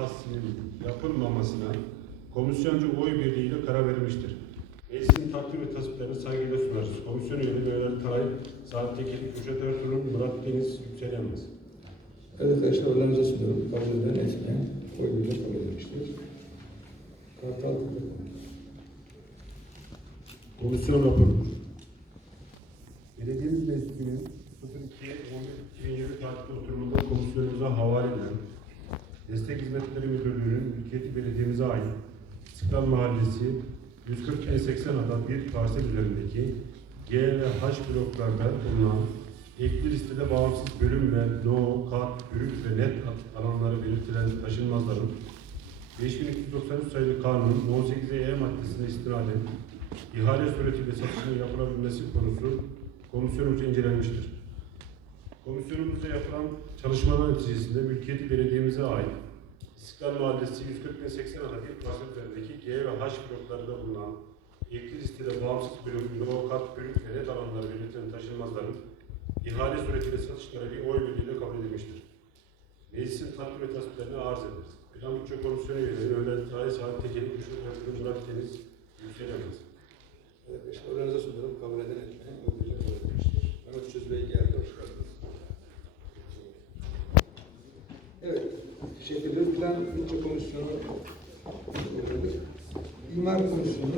tahsisinin yapılmamasına komisyoncu oy birliğiyle karar verilmiştir. Meclisin takdir ve tasdiklerini saygıyla sunarız. Komisyon üyeleri Mehmet Taray, Saat Tekin, Kürşat Ertuğrul, Murat Deniz, Yüksel. Evet arkadaşlar oylarınıza sunuyorum. Kabul eden etmeyen oy birliğiyle kabul edilmiştir. Kartal Komisyon raporu. Belediyemiz Meclisi'nin 02-11-2020 tarihli oturumunda komisyonumuza havale edilen Destek Hizmetleri Müdürlüğü'nün mülkiyeti belediyemize ait İstiklal Mahallesi 140 ada bir parsel üzerindeki G ve H bloklarda bulunan ekli listede bağımsız bölüm ve no, kat, bürük ve net alanları belirtilen taşınmazların 5393 sayılı kanunun 18'e maddesine istinaden ihale suretiyle satışının yapılabilmesi konusu komisyonumuzca incelenmiştir. Komisyonumuzda yapılan çalışmalar neticesinde mülkiyeti belediyemize ait İstiklal Mahallesi 140 ve 80 ada bir üzerindeki G ve H bloklarında bulunan ekli listede bağımsız bölüm, no, kat, bürük ve net alanları belirtilen taşınmazların ihale suretiyle satışlara bir oy birliğiyle kabul edilmiştir. Meclisin takdir ve tasdiklerini arz ederiz. Plan Bütçe Komisyonu üyeleri Ömer Tayyip Saat Tekin, Ertuğrul, Murat Deniz, Yüksel Yalnız. Evet arkadaşlar oylarınıza sunuyorum. Kabul eden etmeyen oy birliğiyle kabul edilmiştir. Mehmet Çöz Bey geldi. Hoş geldiniz. Evet. Ederiz. Plan Bütçe Komisyonu İmar Komisyonu